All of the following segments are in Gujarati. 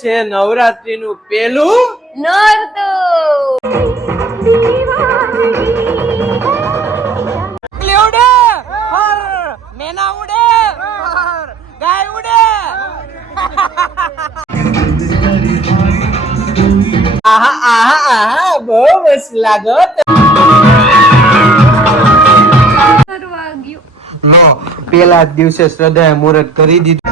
છે નવરાત્રીનું પેલું નોરતું ઉડે હર મેના ઉડે હર ગાય ઉડે આહા આહા આહા બહુ મસ્ત લાગો લો પેલા જ દિવસે શ્રદ્ધાએ મુહૂર્ત કરી દીધું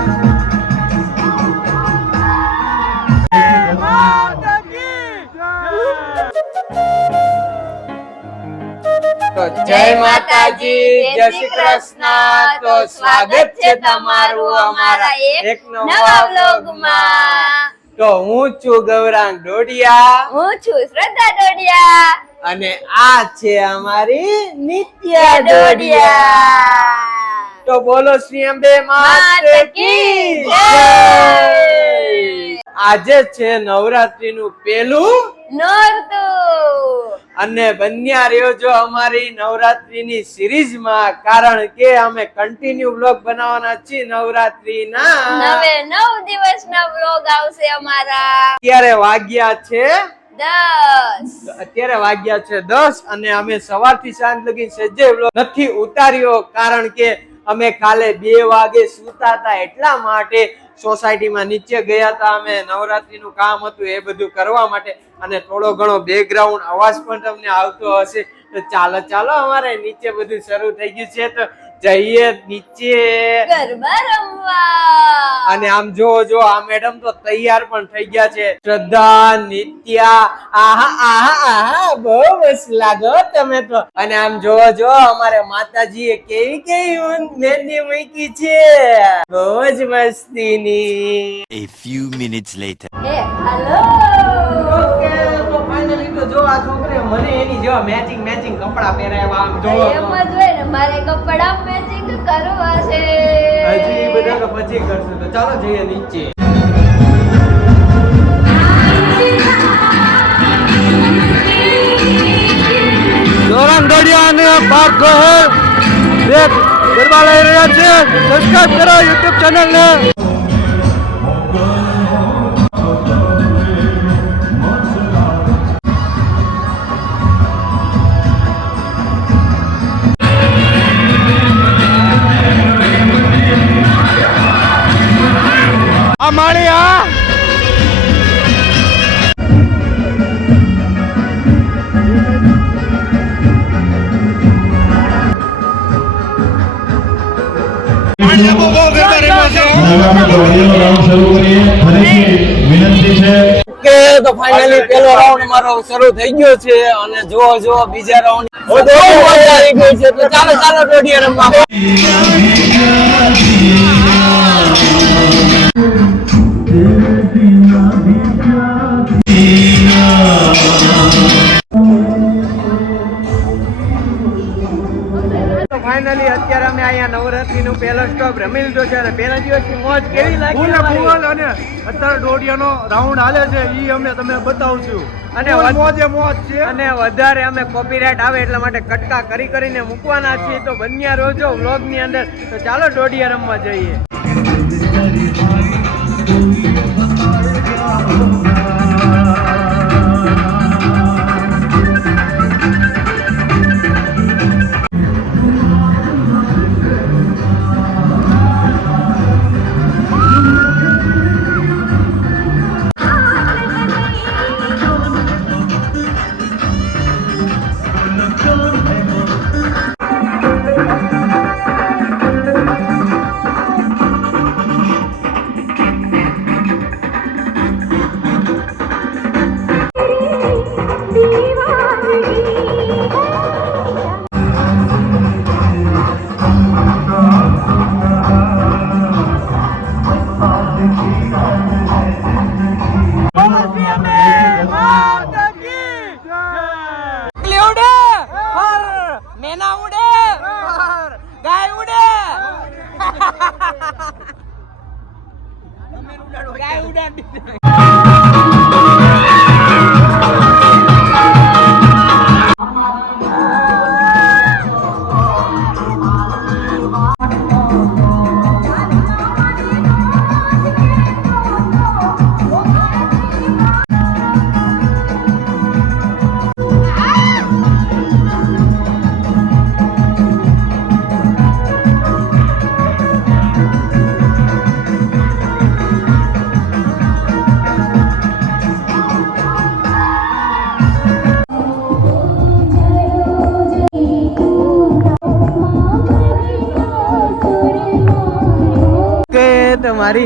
તો જય માતાજી જય શ્રી કૃષ્ણ તો સ્વાગત છે તમારું અમારા એક નવા વ્લોગમાં તો હું છું ગૌરાંગ ડોડિયા હું છું શ્રદ્ધા ડોડિયા અને આ છે અમારી નિત્યા ડોડિયા તો બોલો શ્રી અંબે માત કી જય આજે છે નવરાત્રીનું પેલું નોરતું અને બન્યા રહ્યો જો અમારી નવરાત્રીની સિરીઝમાં કારણ કે અમે કન્ટિન્યુ વ્લોગ બનાવવાના છીએ નવરાત્રીના 9 દિવસના વ્લોગ આવશે અમારા અત્યારે વાગ્યા છે 10 અને અમે સવારથી સાંજ લગી સજ્જે વ્લોગ નથી ઉતાર્યો કારણ કે અમે કાલે 2 વાગે સૂતા હતા એટલા માટે સોસાયટીમાં નીચે ગયા હતા અમે નવરાત્રીનું કામ હતું એ બધું કરવા માટે અને થોડો ઘણો બેકગ્રાઉન્ડ અવાજ પણ તમને આવતો હશે તો ચાલો અમારે નીચે બધું શરૂ થઈ ગયું છે તો જઈએ નીચે ગરબા રમવા અને આમ જો આ મેડમ તો તૈયાર પણ થઈ ગયા છે શ્રદ્ધા નિત્યા આહા બહુ મસ્ત લાગો તમે તો અને આમ જો અમારે માતાજીએ કેવી મહેંદી મૂકી છે બહુ જ મસ્તીની A few minutes later. Hello okay તો ફાઇનલી તો જો આ છોકરીએ મને એની જેવા મેચિંગ કપડા પહેરાવ્યા આમ જો એમ જ હોય ને મારે કપડા મેચિંગ કરવા છે હજી બધા તો પછી કરશું તો ચાલો જઈએ નીચે ગૌરાંગ ડોડિયા અને પાર્થ ગોહિલ બે ગરબા લઈ રહ્યા છે સબસ્ક્રાઇબ કરો YouTube ચેનલ ને આ માળી આ તો ફાઇનલી પેલો રાઉન્ડ મારો શરૂ થઈ ગયો છે અને જો બીજા રાઉન્ડ આવી ગઈ છે તો ચાલો ડોડિયા રમવા ફાઇનલી અત્યારે અમે અહીંયા નવરાત્રીનું પહેલો સ્ટોપ રમી લીધો છે અને પહેલા દિવસની મોજ કેવી લાગી અને અત્યારે ડોડિયાનો રાઉન્ડ હાલે છે ઈ અમે તમને બતાવશું અને મોજ છે અને વધારે અમે કોપીરાઇટ આવે એટલા માટે કટકા કરીને મૂકવાના છીએ તો બન્યા રોજો વ્લોગની અંદર તો ચાલો ડોડિયા રમવા જઈએ મેના ઉડે હર ગાય ઉડે ગાય ઉડાડી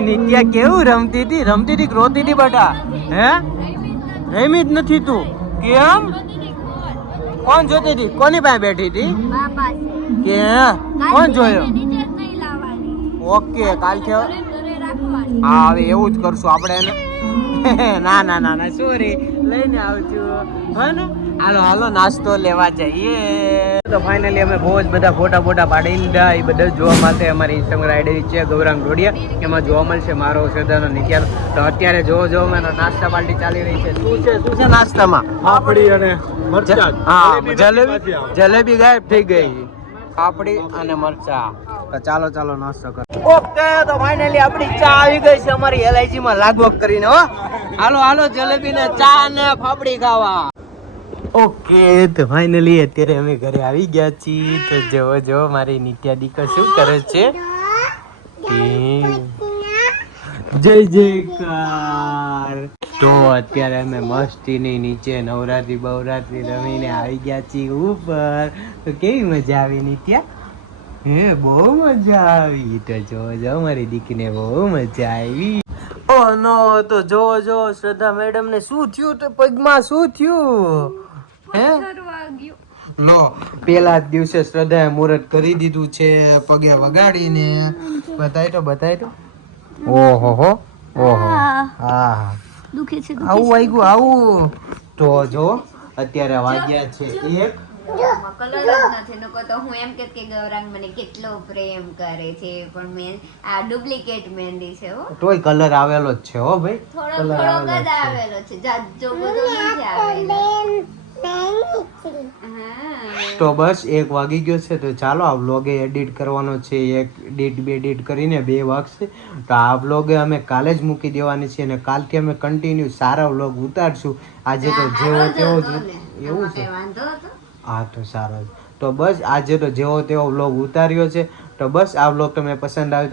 નિત્યા કેવું રમતી હતી કે રોતી હતી બેટા? હે રમી જ નથી તું? કેમ? કોણ જોતી હતી? કોની પાસે બેઠી હતી? બાપા કે કોણ જોયો? નીચે જ નહીં લાવવાની. ઓકે કાલથી ઘરે રાખવાની. હા હવે એવું જ કરશું આપણે એને. ના ના ના ના સોરી લઈને આવશું હા ને. હાલો હાલો નાસ્તો લેવા જઈએ. તો ફાઇનલી અમે બહુ જ બધા ફોટા પાડી લીધા. એ બધા જોવા માટે અમારી ઇન્સ્ટાગ્રામ આઈડી છે ગૌરાંગ ઢોડિયા. એમાં જોવા મળશે મારો શ્રદ્ધાનો નિત્યાનો. તો અત્યારે જોવો મારો નાસ્તા પાર્ટી ચાલી રહી છે. શું છે નાસ્તામાં? પાપડી અને મરચાં. હા જલેબી ગાયબ થઈ ગઈ. પાપડી અને મરચા. તો ચાલો નાસ્તો કરો. ઓકે તો ફાઇનલી આપણી ચા આવી ગઈ છે અમારી LIG માં લાગવગ કરીને હો. હાલો જલેબી ને ચા ને પાપડી ખાવા. ઓકે તો ફાઇનલી અત્યારે અમે ઘરે આવી ગયા છીએ. તો જો મારી નિત્યા દીકર શું કરે છે? જય જયકાર. તો અત્યારે અમે મસ્તીની નીચે નવરાત્રી બવરાત્રી રમીને આવી ગયા છીએ ઉપર. તો કેવી મજા આવી નિત્યા? હે બહુ મજા આવી. તો જો મારી દીકરીને બહુ મજા આવી. ઓ નો તો જો શ્રદ્ધા મેડમ ને શું થયું? તો પગમાં શું થયું? હે લો પેલા જ દિવસે શ્રદ્ધાએ મુહૂર્ત કરી દીધું છે પગે વગાડીને. બતાય તો ઓહો હા દુખે છે આવું આવું. તો જો અત્યારે વાગ્યા છે 1. કલર જ નથી નકો તો હું એમ કે ગૌરાંગ મને કેટલો પ્રેમ કરે છે પણ મેં આ ડુપ્લિકેટ મહેંદી છે હો. તોય કલર આવેલો જ છે હો ભાઈ. થોડો જ આવેલો છે જાજો બધો નથી આવેલો. તો બસ 1 વાગી ગયો છે. તો ચાલો આ વ્લોગે એડિટ કરવાનો છે. 1 એડિટ કરીને 2 વાગશે. તો આ વ્લોગે અમે કાલે જ મૂકી દેવાની છે અને કાલથી અમે કન્ટિન્યુ સારા વ્લોગ ઉતારશું. આજે તો જેવો તેવો જ એવું છે. હા તો સારો. તો બસ આજે તો જેવો તેવો વ્લોગ ઉતાર્યો છે. તો બસ આ વ્લોગ તમને પસંદ આવે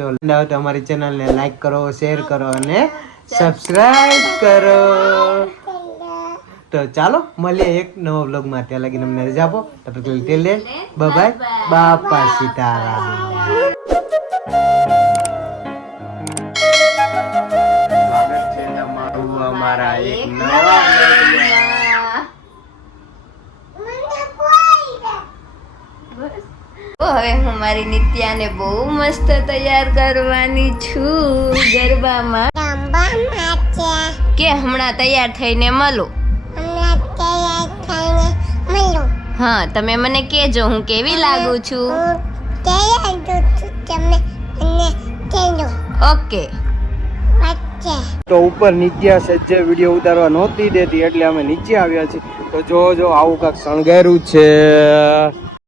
તો અમારી ચેનલને લાઈક કરો, શેર કરો અને સબસ્ક્રાઇબ કરો. તો ચાલો મળીએ એક નવો વ્લોગમાં. ત્યાં લગીને અમને રજા આપો. બાય બાપા સીતારામ. સ્વાગત છે તમારું અમારા એક નવા હવે હું મારી નિત્યાને બહુ મસ્ત તૈયાર કરવાની છું ગરબામાં. કે હમણાં તૈયાર થઈને મળો. હા તમે મને કહેજો હું કેવી લાગુ છું. ઓકે. તો ઉપર નિત્યા સજ્જે વિડીયો ઉતારવા નહોતી દેતી એટલે અમે નીચે આવ્યા છીએ. તો જો આવું કાંક શણગાર્યું છે.